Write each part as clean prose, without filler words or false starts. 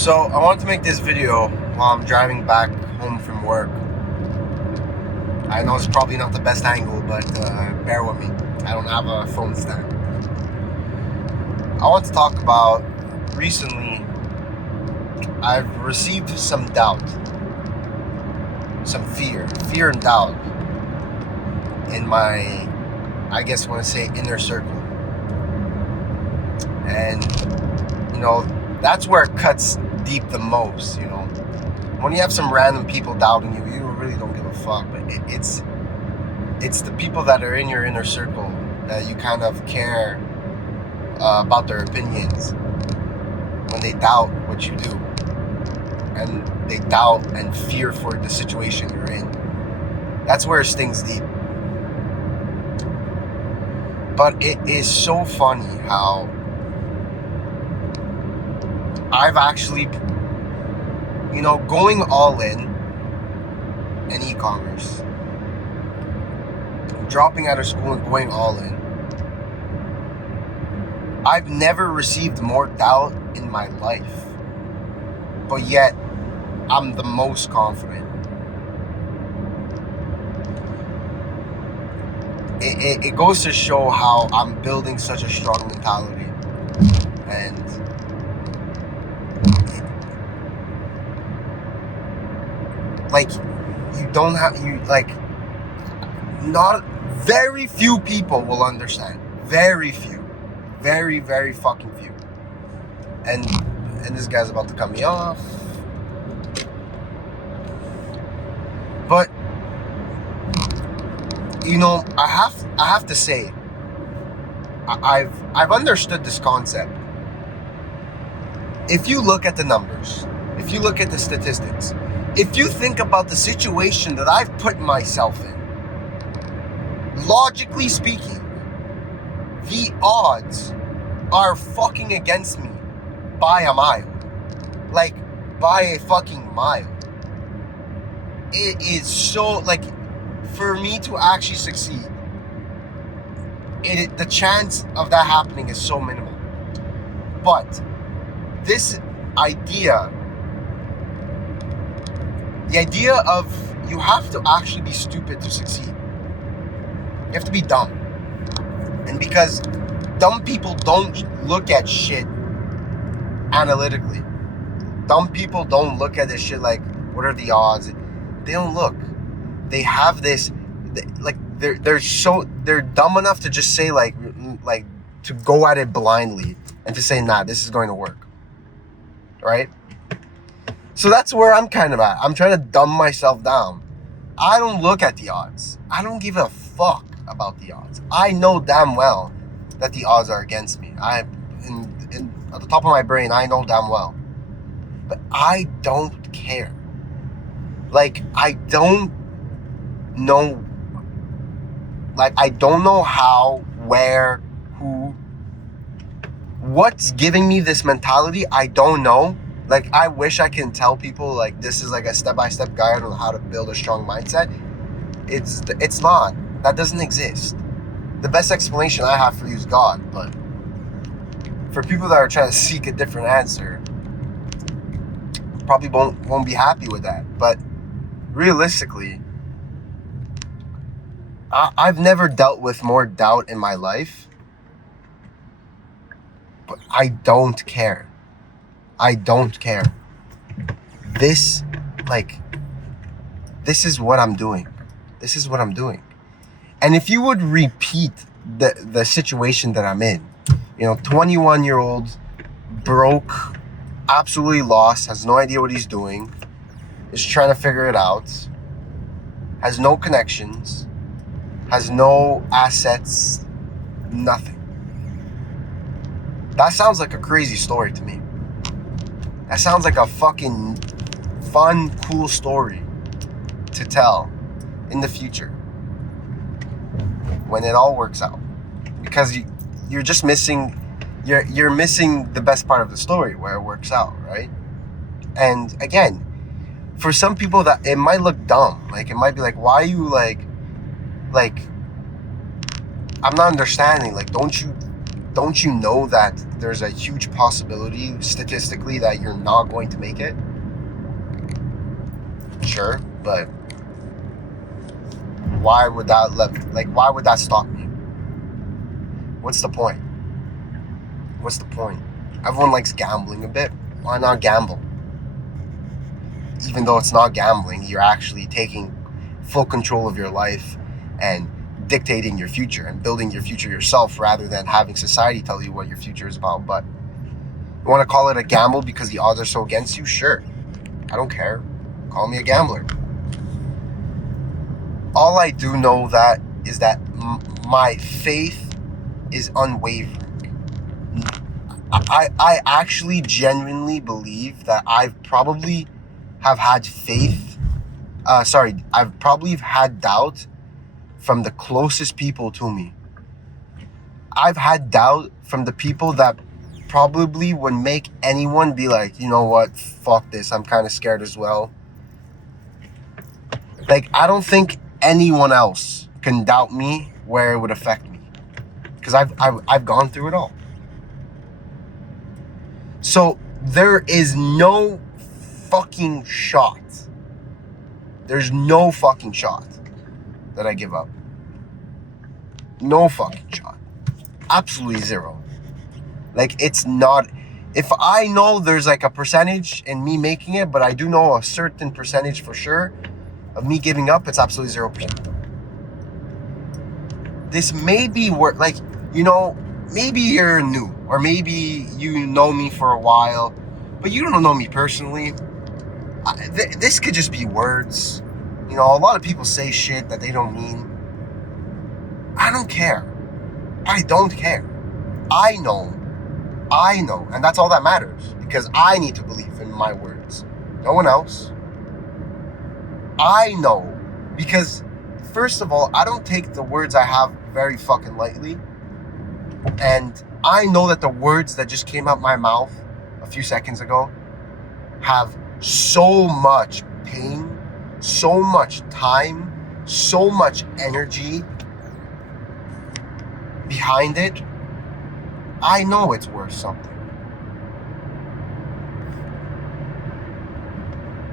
So I wanted to make this video while I'm driving back home from work. I know it's probably not the best angle, but bear with me. I don't have a phone stand. I want to talk about recently I've received some doubt, some fear and doubt in my, I guess I want to say, inner circle. And, that's where it cuts deep the most, When you have some random people doubting you, you really don't give a fuck. But it's the people that are in your inner circle that you kind of care about their opinions when they doubt what you do. And they doubt and fear for the situation you're in. That's where it stings deep. But it is so funny how I've actually, going all in e-commerce, dropping out of school and going all in, I've never received more doubt in my life, but yet I'm the most confident. It goes to show how I'm building such a strong mentality, and not very few people will understand. Very few. Very, very fucking few. And this guy's about to cut me off. But I have to say, I've understood this concept. If you look at the numbers, if you look at the statistics, if you think about the situation that I've put myself in, logically speaking, the odds are fucking against me by a mile. Like, by a fucking mile. It is so, for me to actually succeed, the chance of that happening is so minimal. But this idea, the idea of you have to actually be stupid to succeed. You have to be dumb. And because dumb people don't look at shit analytically. Dumb people don't look at this shit like, what are the odds? They don't look. They have this, they're dumb enough to just say to go at it blindly and to say, nah, this is going to work. Right? So that's where I'm kind of at. I'm trying to dumb myself down. I don't look at the odds. I don't give a fuck about the odds. I know damn well that the odds are against me. At the top of my brain, I know damn well. But I don't care. I don't know. I don't know how, where, who, what's giving me this mentality. I don't know. I wish I can tell people, this is a step-by-step guide on how to build a strong mindset. It's not. That doesn't exist. The best explanation I have for you is God, but for people that are trying to seek a different answer, probably won't be happy with that. But realistically, I've never dealt with more doubt in my life, but I don't care. I don't care. This is what I'm doing. This is what I'm doing. And if you would repeat the situation that I'm in, 21-year-old, broke, absolutely lost, has no idea what he's doing, is trying to figure it out, has no connections, has no assets, nothing. That sounds like a crazy story to me. That sounds like a fucking fun, cool story to tell in the future when it all works out. Because you're just missing, you're missing the best part of the story where it works out, right? And again, for some people that it might look dumb. It might be why are you I'm not understanding. Don't don't you know that there's a huge possibility statistically that you're not going to make it? Sure, but why would that stop me? What's the point? What's the point? Everyone likes gambling a bit. Why not gamble? Even though it's not gambling, you're actually taking full control of your life and dictating your future and building your future yourself rather than having society tell you what your future is about. But you want to call it a gamble because the odds are so against you? Sure. I don't care. Call me a gambler. All I do know that is that my faith is unwavering. I actually genuinely believe that I've probably have had faith. I've probably had doubt from the closest people to me. I've had doubt from the people that probably would make anyone be like, you know what, fuck this, I'm kind of scared as well. Like, I don't think anyone else can doubt me where it would affect me, because I've gone through it all. So there is no fucking shot. There's no fucking shot that I give up. No fucking shot. Absolutely zero. Like, it's not... If I know there's like a percentage in me making it, but I do know a certain percentage for sure of me giving up, it's absolutely 0%. This may be where, like, you know, maybe you're new, or maybe you know me for a while, but you don't know me personally. This could just be words. You know, a lot of people say shit that they don't mean. I don't care. I don't care. I know. And that's all that matters, because I need to believe in my words. No one else. I know, because first of all, I don't take the words I have very fucking lightly. And I know that the words that just came out my mouth a few seconds ago have so much pain, so much time, so much energy behind it. I know it's worth something.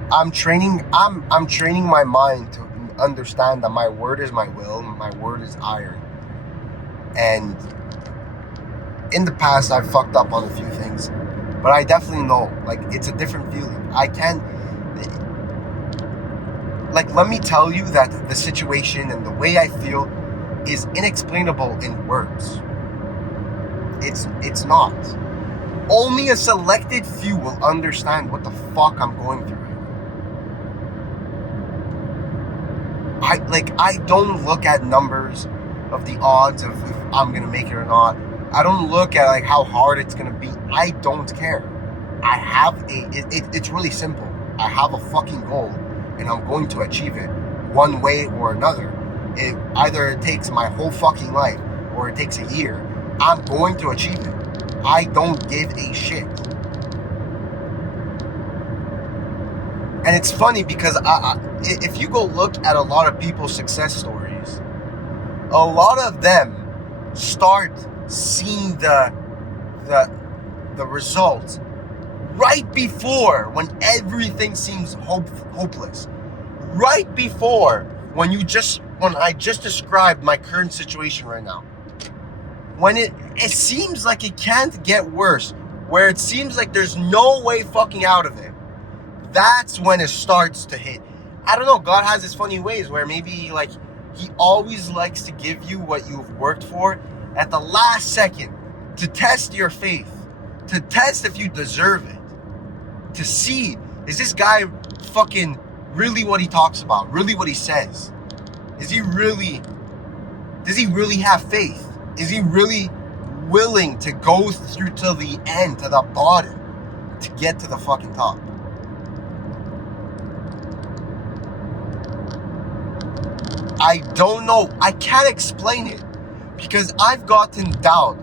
I'm training my mind to understand that my word is my will, my word is iron. And in the past, I've fucked up on a few things, but I definitely know, like, it's a different feeling. I can't, like, let me tell you that the situation and the way I feel is inexplainable in words. It's not. Only a selected few will understand what the fuck I'm going through. I don't look at numbers of the odds of if I'm gonna make it or not. I don't look at like how hard it's gonna be. I don't care. I have it's really simple. I have a fucking goal and I'm going to achieve it one way or another. Either it takes my whole fucking life or it takes a year. I'm going to achieve it. I don't give a shit. And it's funny because if you go look at a lot of people's success stories, a lot of them start seeing the results right before, when everything seems hopeless. Right before when I just described my current situation right now. When it seems like it can't get worse, where it seems like there's no way fucking out of it, that's when it starts to hit. I don't know, God has his funny ways where maybe like he always likes to give you what you've worked for at the last second to test your faith, to test if you deserve it, to see, is this guy fucking really what he talks about, really what he says? Does he really have faith? Is he really willing to go through to the end, to the bottom, to get to the fucking top? I don't know. I can't explain it, because I've gotten doubt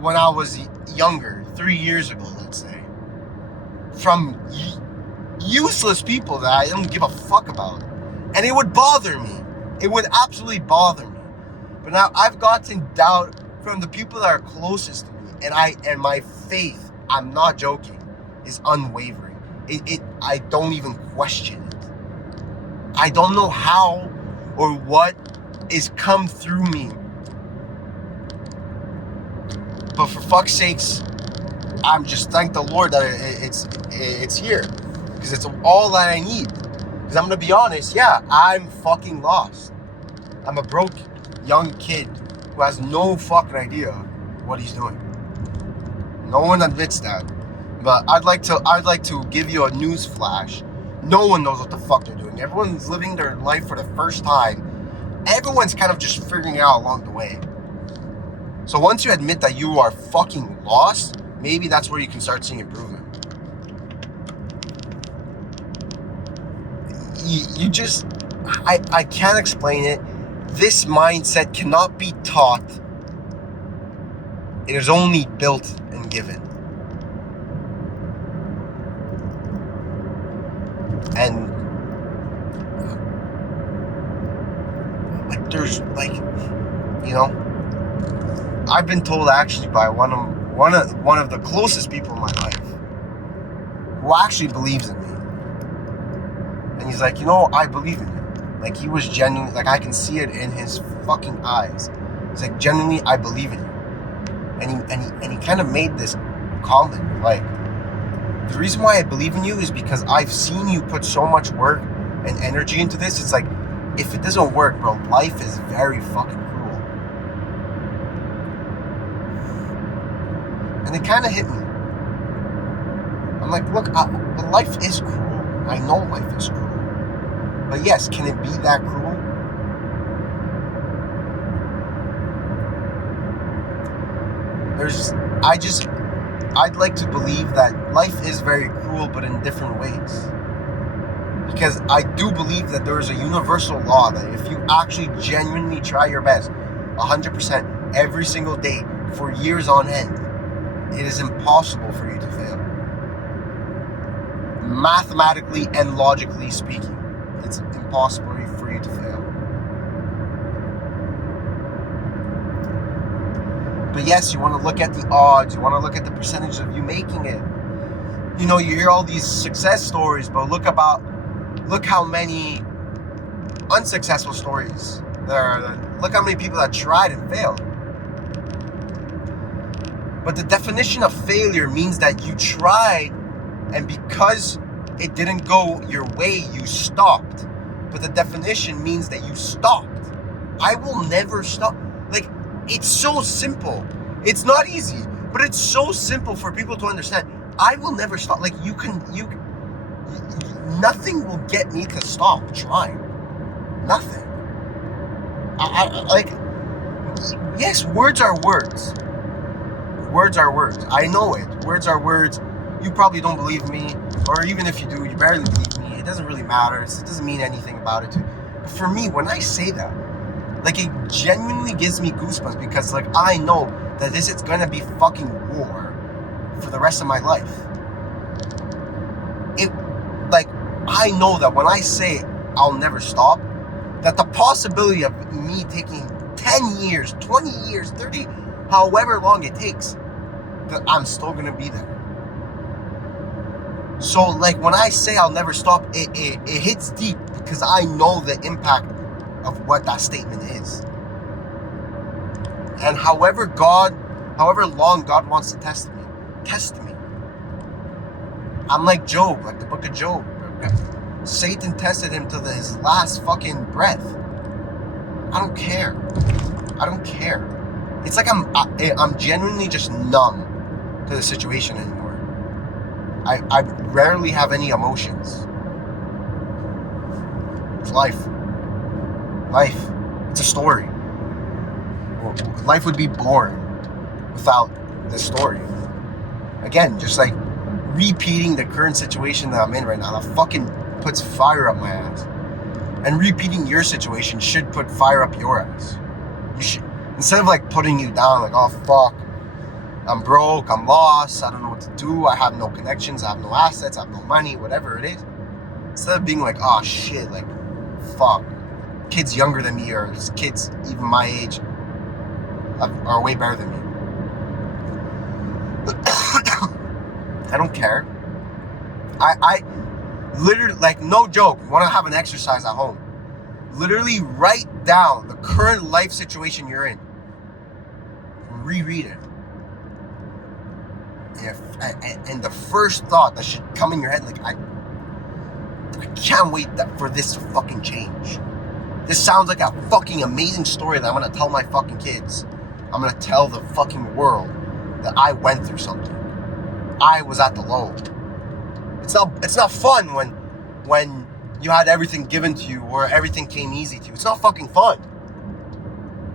when I was younger, 3 years ago, let's say, from useless people that I don't give a fuck about. And it would bother me. It would absolutely bother me. But now I've gotten doubt from the people that are closest to me, and my faith, I'm not joking, is unwavering. I don't even question it. I don't know how or what is come through me, but for fuck's sakes, I'm just thank the Lord that it's here, because it's all that I need. Because I'm gonna be honest, yeah, I'm fucking lost. I'm a broke young kid who has no fucking idea what he's doing. No one admits that. But I'd like to give you a news flash. No one knows what the fuck they're doing. Everyone's living their life for the first time. Everyone's kind of just figuring it out along the way. So once you admit that you are fucking lost, maybe that's where you can start seeing improvement. You just, I can't explain it. This mindset cannot be taught. It is only built and given. And like there's like, you know, I've been told actually by one of the closest people in my life who actually believes in me. And he's like, you know, I believe in you. Like, he was genuine, like I can see it in his fucking eyes. He's like, genuinely, I believe in you. And he kind of made this comment, like, the reason why I believe in you is because I've seen you put so much work and energy into this. It's like, if it doesn't work, bro, life is very fucking cruel. And it kind of hit me. I'm like, look, life is cruel. I know life is cruel. But yes, can it be that cruel? I'd like to believe that life is very cruel, but in different ways. Because I do believe that there is a universal law that if you actually genuinely try your best, 100% every single day for years on end, it is impossible for you to fail. Mathematically and logically speaking, it's impossible for you to fail. But yes, you want to look at the odds, you want to look at the percentage of you making it. You know, you hear all these success stories, but look how many unsuccessful stories there are. Look how many people that tried and failed. But the definition of failure means that you tried, and because it didn't go your way, you stopped. But the definition means that you stopped. I will never stop. Like, it's so simple. It's not easy, but it's so simple for people to understand. I will never stop. Like, nothing will get me to stop trying. Nothing. Yes, words are words. Words are words. I know it. Words are words. You probably don't believe me, or even if you do, you barely believe me. It doesn't really matter. It doesn't mean anything about it to you. But for me, when I say that, like, it genuinely gives me goosebumps, because, like, I know that this is gonna be fucking war for the rest of my life. I know that when I say I'll never stop, that the possibility of me taking 10 years, 20 years, 30, however long it takes, that I'm still gonna be there. So, like, when I say I'll never stop, it hits deep, because I know the impact of what that statement is. And however long God wants to test me. I'm like Job, like the book of Job. Satan tested him till his last fucking breath. I don't care. It's like I'm genuinely just numb to the situation anymore. I rarely have any emotions. It's life. It's a story. Life would be boring without this story. Again, just like repeating the current situation that I'm in right now, that fucking puts fire up my ass. And repeating your situation should put fire up your ass. You should, instead of like putting you down, like, oh fuck, I'm broke, I'm lost, I don't know what to do, I have no connections, I have no assets, I have no money, whatever it is. Instead of being like, oh shit, like, fuck, kids younger than me, or kids even my age, are way better than me. I don't care. I literally, like, no joke, want to have an exercise at home. Literally write down the current life situation you're in. Reread it. And the first thought that should come in your head, like, I can't wait for this to fucking change. This sounds like a fucking amazing story that I'm gonna tell my fucking kids. I'm gonna tell the fucking world that I went through something. I was at the low. It's not fun when you had everything given to you or everything came easy to you. It's not fucking fun.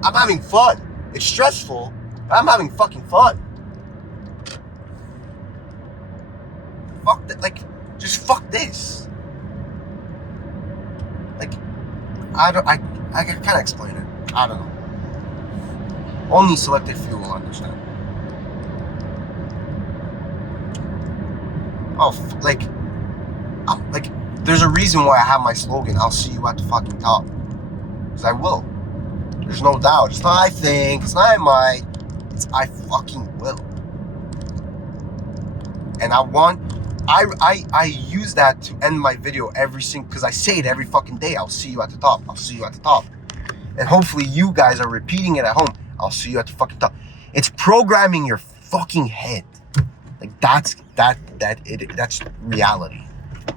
I'm having fun. It's stressful, but I'm having fucking fun. Fuck that, like, just fuck this. Like, I can't explain it. I don't know. Only selected few will understand. Like, there's a reason why I have my slogan, I'll see you at the fucking top. Because I will. There's no doubt. It's not I think, it's not I might, it's I fucking will. And I use that to end my video every single, because I say it every fucking day, I'll see you at the top, I'll see you at the top. And hopefully you guys are repeating it at home, I'll see you at the fucking top. It's programming your fucking head. Like, that's reality.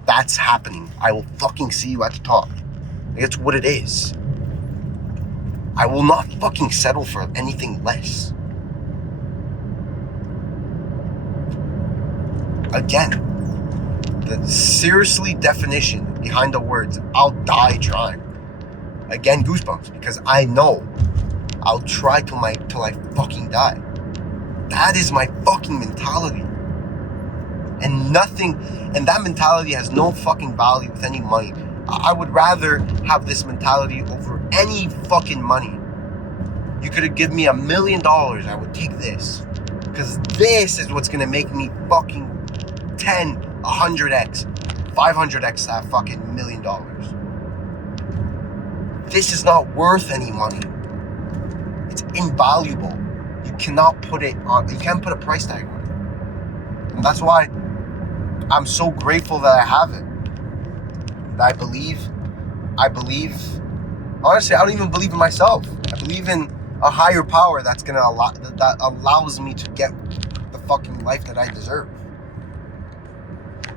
That's happening. I will fucking see you at the top. Like, it's what it is. I will not fucking settle for anything less. Again, the seriously definition behind the words, I'll die trying. Again, goosebumps, because I know I'll try till I fucking die. That is my fucking mentality. And that mentality has no fucking value with any money. I would rather have this mentality over any fucking money. You could have given me $1 million, I would take this. Because this is what's gonna make me fucking 10, 100x, 500x that fucking $1 million. This is not worth any money. It's invaluable. You can't put a price tag on it. And that's why I'm so grateful that I have it. That I believe, honestly, I don't even believe in myself. I believe in a higher power that allows me to get the fucking life that I deserve.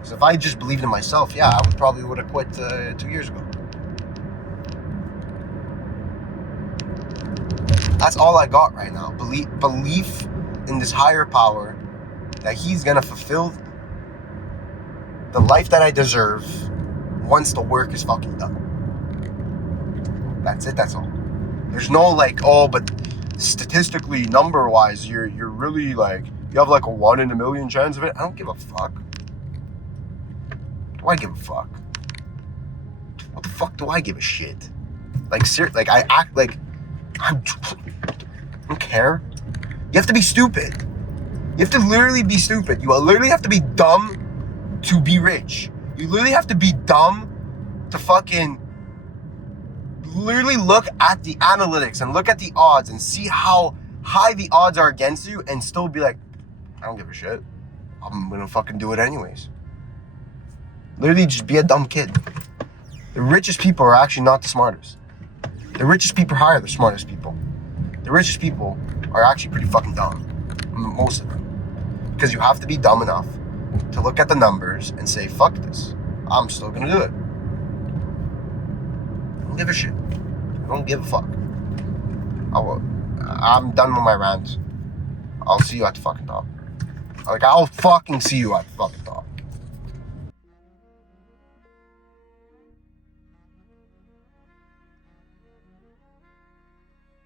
So if I just believed in myself, yeah, I would have quit 2 years ago. That's all I got right now. Belief in this higher power that he's gonna fulfill the life that I deserve once the work is fucking done. That's it, that's all. There's no like, oh, but statistically, number-wise, you're really like, you have like a 1 in a million chance of it. I don't give a fuck. Do I give a fuck? What the fuck do I give a shit? Like, seriously, like, I act like, I don't care. You have to be stupid. You have to literally be stupid. You literally have to be dumb to be rich. You literally have to be dumb to fucking literally look at the analytics and look at the odds and see how high the odds are against you and still be like, I don't give a shit. I'm gonna fucking do it anyways. Literally just be a dumb kid. The richest people are actually not the smartest. The richest people hire the smartest people. The richest people are actually pretty fucking dumb. Most of them. Because you have to be dumb enough to look at the numbers and say, fuck this. I'm still gonna do it. I don't give a shit. I don't give a fuck. I'm done with my rant. I'll see you at the fucking top. Like, I'll fucking see you at the fucking top.